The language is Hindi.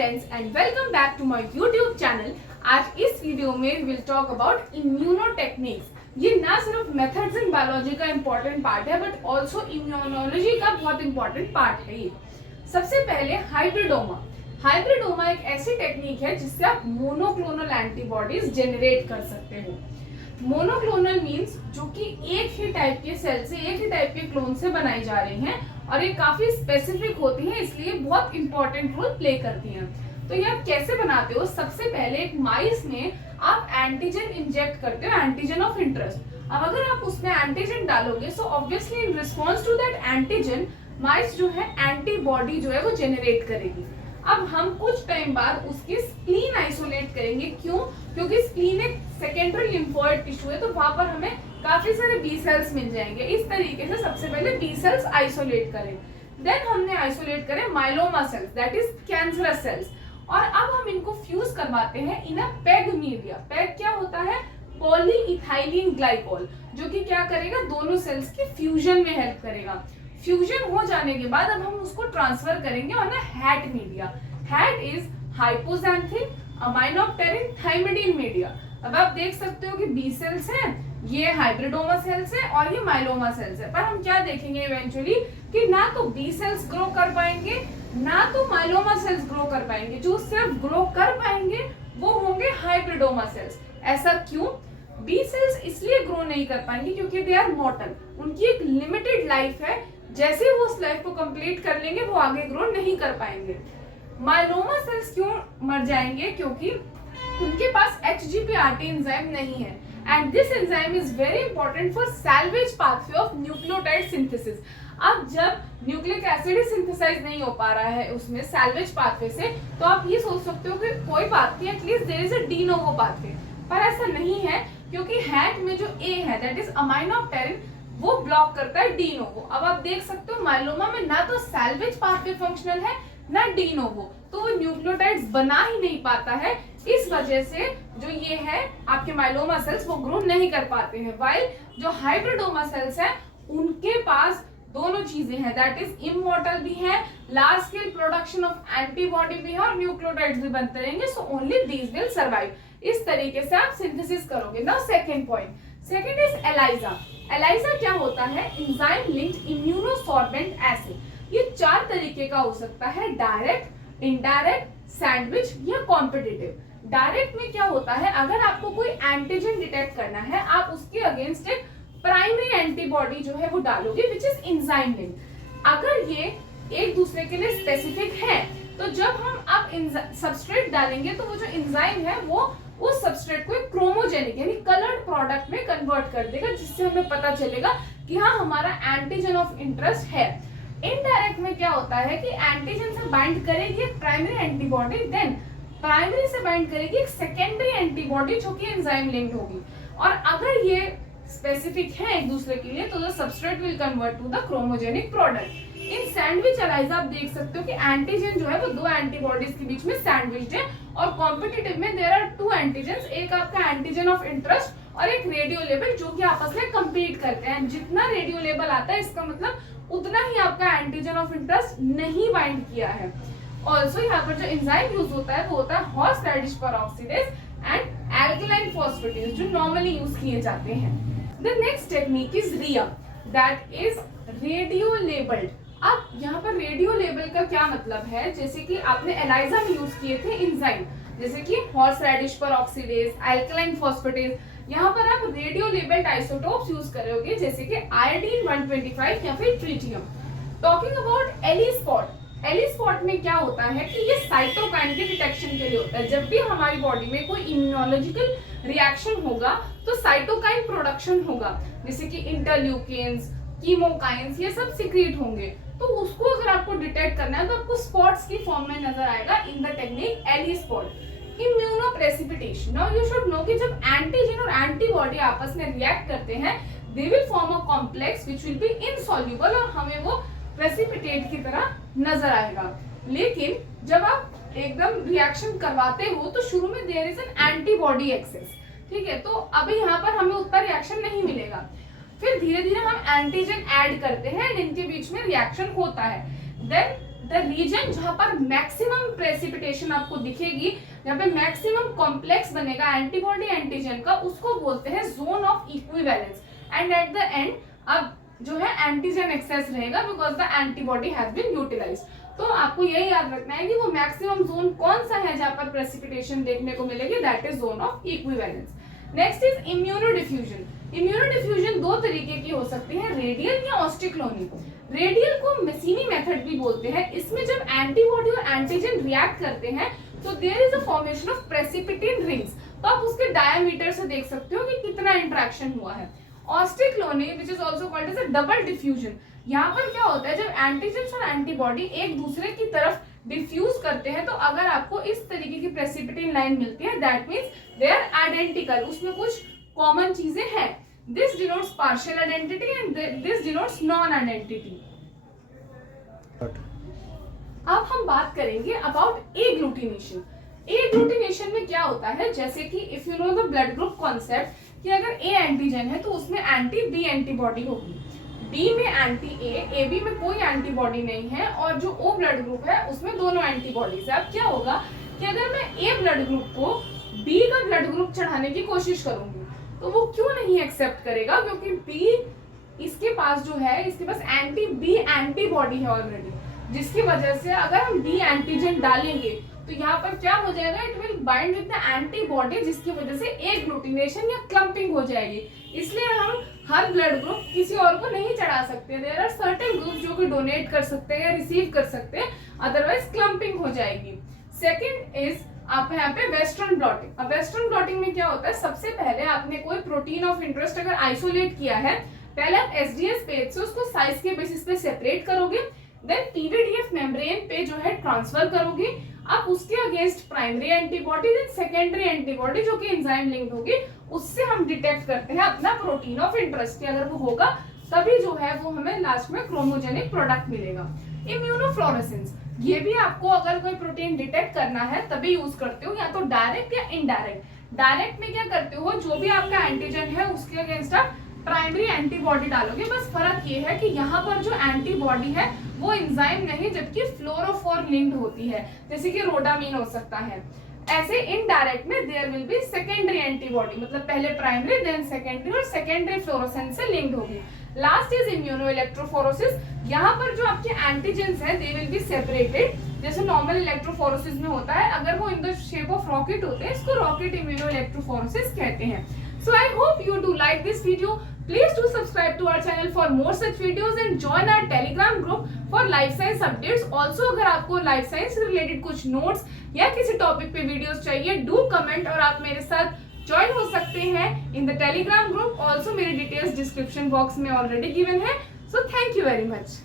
Friends and welcome back to my YouTube channel. आज इस वीडियो में will talk about immuno techniques. ये ना सिर्फ मेथड्स इन बायोलॉजी का इम्पोर्टेंट पार्ट है बट ऑल्सो इम्यूनोलॉजी का बहुत इंपॉर्टेंट पार्ट है ये। सबसे पहले हाइब्रिडोमा। हाइब्रिडोमा एक ऐसी टेक्निक है जिससे आप मोनोक्लोनल एंटीबॉडीज जनरेट कर सकते हो। मोनोक्लोनल मीन्स जो कि एक ही टाइप के सेल से, एक ही टाइप के क्लोन से बनाई जा रही हैं और ये काफी स्पेसिफिक होती हैं, इसलिए बहुत इंपॉर्टेंट रोल प्ले करती हैं। तो ये आप कैसे बनाते हो? सबसे पहले एक माइस में आप एंटीजन इंजेक्ट करते हो, एंटीजन ऑफ इंटरेस्ट। अब अगर आप उसमें एंटीजन डालोगे so obviously in response to that antigen mice जो है एंटीबॉडी जो है वो जेनरेट करेगी। अब हम कुछ टाइम बाद उसकी स्प्लीन आइसोलेट करेंगे। क्यों? क्योंकि स्प्लीन एक सेकेंडरी लिम्फोइड टिश्यू है, तो वहां पर हमें काफी सारे बी सेल्स मिल जाएंगे। इस तरीके से सबसे पहले बी सेल्स आइसोलेट करें। देन हमने आइसोलेट करे myeloma sales, that is cancerous cells. और अब हम इनको फ्यूज करवाते हैं इन अ पेग मीडिया। पेग क्या होता है? पॉलीइथाइलिन ग्लाइकोल, जो कि क्या करेगा? दोनों सेल्स की फ्यूजन में हेल्प करेगा। फ्यूजन हो जाने के बाद अब हम उसको ट्रांसफर करेंगे on a HAT media. HAT is hypoxanthine aminopterin thymidine media. अब आप देख सकते हो कि बी सेल्स हैं, ये हाइब्रिडोमा सेल्स है और ये माइलोमा सेल्स है। पर हम क्या देखेंगे इवेंचुअली कि ना तो बी सेल्स ग्रो कर पाएंगे ना तो माइलोमा सेल्स ग्रो कर पाएंगे। जो सिर्फ ग्रो कर पाएंगे वो होंगे हाइब्रिडोमा सेल्स। ऐसा क्यों? बी सेल्स इसलिए ग्रो नहीं कर पाएंगे क्योंकि दे आर मॉर्टल, उनकी एक लिमिटेड लाइफ है। जैसे वो उस लाइफ को कंप्लीट कर लेंगे वो आगे ग्रो नहीं कर पाएंगे। माइलोमा सेल्स क्यों मर जाएंगे? क्योंकि उनके पास HGPRT एंजाइम नहीं है and this enzyme is very important for salvage pathway of nucleotide synthesis. अब जब न्यूक्लिक एसिड ही सिंथेसाइज नहीं हो पा रहा है उसमें सैल्वेज पाथवे से, तो आप ये सोच सकते हो कि कोई बात नहीं, at least there is a de novo pathway. पर ऐसा नहीं है क्योंकि हैट में जो ए है दैट इज अमाइनोप्टेरिन, वो ब्लॉक करता है डी नोवो। अब आप देख सकते हो माइलोमा में ना तो सैल्वेज पाथवे फंक्शनल है ना डी नोवो, तो वो न्यूक्लियोटाइड्स बना ही नहीं पाता है। इस वजह से जो ये है आपके माइलोमा सेल्स वो ग्रो नहीं कर पाते हैं। वाइल जो हाइब्रिडोमा सेल्स हैं उनके पास दोनों चीजें हैं, दैट इज इमॉर्टल भी है, large scale production of antibody भी है और न्यूक्लियोटाइड्स भी बनते रहेंगे। So only these will survive. इस तरीके से आप सिंथेसिस करोगे। Now second point, second is ELISA. ELISA क्या होता है? Enzyme linked immunosorbent acid. ये चार तरीके का हो सकता है, डायरेक्ट, इनडायरेक्ट, सैंडविच या कॉम्पिटिटिव। डायरेक्ट में क्या होता है? अगर आपको कोई एंटीजन डिटेक्ट करना है आप उसके अगेंस्ट एक प्राइमरी एंटीबॉडी जो है वो डालोगे विच इज एंजाइम लिंक्ड। अगर ये एक दूसरे के लिए स्पेसिफिक है तो जब हम अब सबस्ट्रेट डालेंगे तो वो जो एंजाइम है वो उस सबस्ट्रेट को एक क्रोमोजेनिक यानी कलर्ड प्रोडक्ट में कन्वर्ट कर देगा, जिससे हमें पता चलेगा कि हाँ हमारा एंटीजन ऑफ इंटरेस्ट है। इनडायरेक्ट में क्या होता है कि एंटीजन से बाइंड करेगी एक प्राइमरी एंटीबॉडी, देन प्राइमरी से बाइंड करेगी एक सेकेंडरी एंटीबॉडी जो कि एंजाइम लिंक्ड होगी। और अगर ये स्पेसिफिक है एक दूसरे के लिए तो the substrate will convert to the chromogenic product. In sandwich ELISA आप देख सकते हो कि एंटीजन जो है वो दो एंटीबॉडीज के बीच में सैंडविच्ड है और कॉम्पिटिटिव में देयर आर टू एंटीजन्स, एक आपका एंटीजन ऑफ इंटरेस्ट और एक रेडियो लेबल, जो कि आपस में कंपीट करते हैं। जितना रेडियो लेबल आता है इसका मतलब उतना ही आपका एंटीजन ऑफ इंटरेस्ट नहीं बाइंड किया है। ऑल्सो यहाँ पर जो एंजाइम यूज होता है वो होता है horse radish peroxidase and alkaline phosphatase जो नॉर्मली यूज किए जाते हैं। The next technique is RIA, that is radio labelled. अब यहाँ पर रेडियो लेबल का क्या मतलब है? जैसे कि आपने एलाइजा में यूज किए थे एंजाइम, जैसे कि horse radish peroxidase, alkaline phosphatase. यहाँ पर आप रेडियो लेबल्ड आइसोटोप्स यूज करोगे जैसे कि आयोडीन 125 या फिर tritium. Talking about ELISpot, ELISpot में क्या होता है कि ये साइटोकाइन के डिटेक्शन के लिए होता है। जब भी हमारी बॉडी में कोई इम्यूनोलॉजिकल रिएक्शन होगा तो साइटोकाइन प्रोडक्शन होगा, जैसे कि इंटरल्यूकिन्स, कीमोकाइंस, ये सब सीक्रेट होंगे। तो उसको अगर आपको डिटेक्ट करना है तो आपको स्पॉट्स की फॉर्म में नजर आएगा in the technique ELISpot. Immunoprecipitation, now you should know कि जब एंटीजन और एंटीबॉडी आपस में रिएक्ट करते हैं they will form a complex which will be insoluble और हमें वो प्रेसिपिटेट की तरह नजर आएगा। लेकिन जब आप एकदम रिएक्शन करवाते हो तो शुरू में there is an antibody excess, ठीक है, तो अभी यहाँ पर हमें उतना रिएक्शन नहीं मिलेगा। फिर धीरे धीरे हम एंटीजन ऐड करते हैं एंड इनके बीच में रिएक्शन होता है। देन द रीजन जहां पर मैक्सिमम प्रेसिपिटेशन आपको दिखेगी, जहां पे मैक्सिमम कॉम्प्लेक्स बनेगा एंटीबॉडी एंटीजन का, उसको बोलते हैं zone of equivalence. And at the end अब जो है एंटीजन एक्सेस रहेगा because the antibody has been utilised. तो आपको यही याद रखना है कि वो मैक्सिमम जोन कौन सा है जहां पर प्रेसिपिटेशन देखने को मिलेगी, that is zone of equivalence. Next is immunodiffusion. Immunodiffusion दो तरीके की हो सकती है, रेडियल या ऑस्टिक्लोनिक। रेडियल को मेसिनी मेथड भी बोलते हैं। इसमें जब एंटीबॉडी और एंटीजन रिएक्ट करते हैं तो there is a formation of precipitate rings. तो आप उसके डायमीटर से देख सकते हो कि कितना इंटरेक्शन हुआ है। Ouchterlony which is also called as a double diffusion. यहाँ पर क्या होता है, जब एंटीजन और एंटीबॉडी एक दूसरे की तरफ डिफ्यूज करते हैं तो अगर आपको इस तरीके की प्रेसिपिटेट लाइन मिलती है, that means they are identical, उसमें कुछ कॉमन चीजें हैं। This denotes partial identity and this denotes non identity. अब हम बात करेंगे अबाउट एग्लूटिनेशन। एग्लूटिनेशन में क्या होता है, जैसे कि if you know the blood group concept, कि अगर ए एंटीजन है तो उसमें एंटी बी एंटीबॉडी होगी, बी में एंटी ए बी में कोई एंटीबॉडी नहीं है, और जो ओ ब्लड ग्रुप है उसमें दोनों एंटीबॉडीज है। अब क्या होगा कि अगर मैं ए ब्लड ग्रुप को बी का ब्लड ग्रुप चढ़ाने की कोशिश करूंगी तो वो क्यों नहीं एक्सेप्ट करेगा, क्योंकि बी इसके पास जो है, इसके पास एंटी बी एंटीबॉडी है ऑलरेडी, जिसकी वजह से अगर हम बी एंटीजन डालेंगे तो यहाँ पर क्या हो जाएगा, it will bind with the antibody, जिसकी वजह से एग्लूटिनेशन या क्लम्पिंग हो जाएगी। इसलिए हम हर ब्लड ग्रुप किसी और को नहीं चढ़ा सकते। देयर आर सर्टेन ग्रुप जो कि डोनेट कर सकते हैं या रिसीव कर सकते हैं, अदरवाइज क्लम्पिंग हो जाएगी। सेकेंड इज आप यहाँ पे वेस्टर्न ब्लॉटिंग। अब वेस्टर्न ब्लॉटिंग में क्या होता है, सबसे पहले आपने कोई प्रोटीन ऑफ इंटरेस्ट अगर आइसोलेट किया है, पहले आप एसडीएस पेज से उसको साइज के बेसिस पे सेपरेट करोगे, देन पीवीडीएफ मेम्ब्रेन पे जो है ट्रांसफर करोगे, आप उसके against primary antibody then secondary antibody जो कि एंजाइम लिंक्ड होगी, उससे हम डिटेक्ट करते हैं अपना प्रोटीन ऑफ इंटरेस्ट। अगर वो होगा तभी जो है वो हमें लास्ट में क्रोमोजेनिक प्रोडक्ट मिलेगा। इम्यूनोफ्लोरेसेंस, ये भी आपको अगर कोई प्रोटीन डिटेक्ट करना है तभी यूज करते हो, या तो डायरेक्ट या इनडायरेक्ट। डायरेक्ट में क्या करते हो, जो भी आपका एंटीजन है उसके अगेंस्ट आप प्राइमरी एंटीबॉडी डालोगे। बस फर्क ये है कि यहाँ पर जो एंटीबॉडी है वो एंजाइम नहीं, जबकि फ्लोरोफोर लिंक्ड होती है, जैसे कि रोडामीन हो सकता है। ऐसे इनडायरेक्ट में there will be secondary antibody, मतलब पहले प्राइमरी देन सेकेंडरी, और सेकेंडरी फ्लोरोसेंस से लिंक्ड होगी। Last is immuno electrophoresis. यहाँ पर जो आपके एंटीजेंस है दे विल बी सेपरेटेड, जैसे नॉर्मल इलेक्ट्रोफोरोसिस में होता है। अगर वो in the shape of rocket होते हैं, इसको रॉकेट इम्यूनो इलेक्ट्रोफोरोसिस कहते हैं। So I hope you do like this video. Please do subscribe to our channel for more such videos and join our Telegram group for life science updates. Also अगर आपको life science से related कुछ notes या किसी topic पे videos चाहिए, do comment और आप मेरे साथ join हो सकते हैं in the Telegram group. Also मेरी details description box में already given है. So thank you very much.